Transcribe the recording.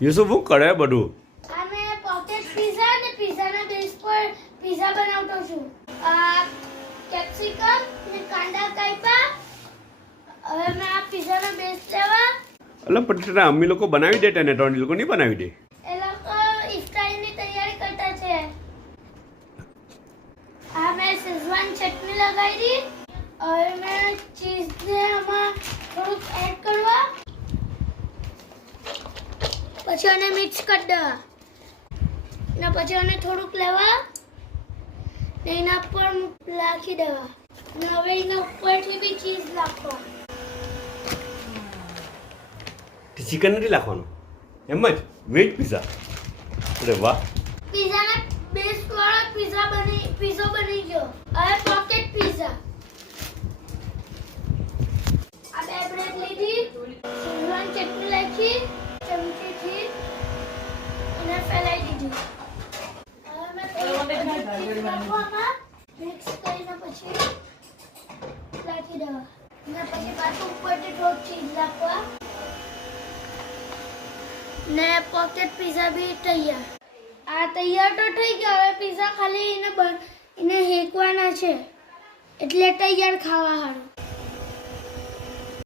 યુસુફ હું કરે બધું? અમે પોકેટ પિઝા ને પિઝાના બેઝ પર પિઝા બનાવતો છું. કેપ્સિકમ ને કાંદા કાપ્યા. હવે મેં આ પિઝાનો બેઝ લેવા. એટલે પણ અમ્મી લોકો બનાવી દે તને તો લોકો નહીં બનાવી દે. એ લોકો ઇફતારીની તૈયારી કરતા છે. આ મેં શેઝવાન ચટણી લગાવી દી. હવે મેં ચીઝને આમાં થોડુંક એડ કરવા. પછી આને મિક્સ કરી દેવા. ને પછી આને થોડુંક લેવા ને એના પર નાખી દેવા. ને હવે એના ઉપરથી બી ચીઝ નાખવા. ચિકન નથી નાખવાનું, એમ જ વેજ પિઝા. અરે વાહ, પિઝાના બેઝ વાળો પીઝો બની ગયો. હવે પોકેટ પિઝા. આ બે બ્રેડ લીધી, શેઝવાન ચટણી નાખી ચમચીથી અને ફેલાઈ દીધી. હવે મેં ચીઝ નાખવામાં મિક્સ કરીને પછી નાખી દેવા. ને પછી પાછું ઉપરથી થોડું ચીઝ નાખવા. ને પોકેટ પિઝા બી તૈયાર. આ તૈયાર તો થઈ ગયો. હવે પિઝા ખાલી એને હેકવાના છે એટલે તૈયાર ખાવા હારું.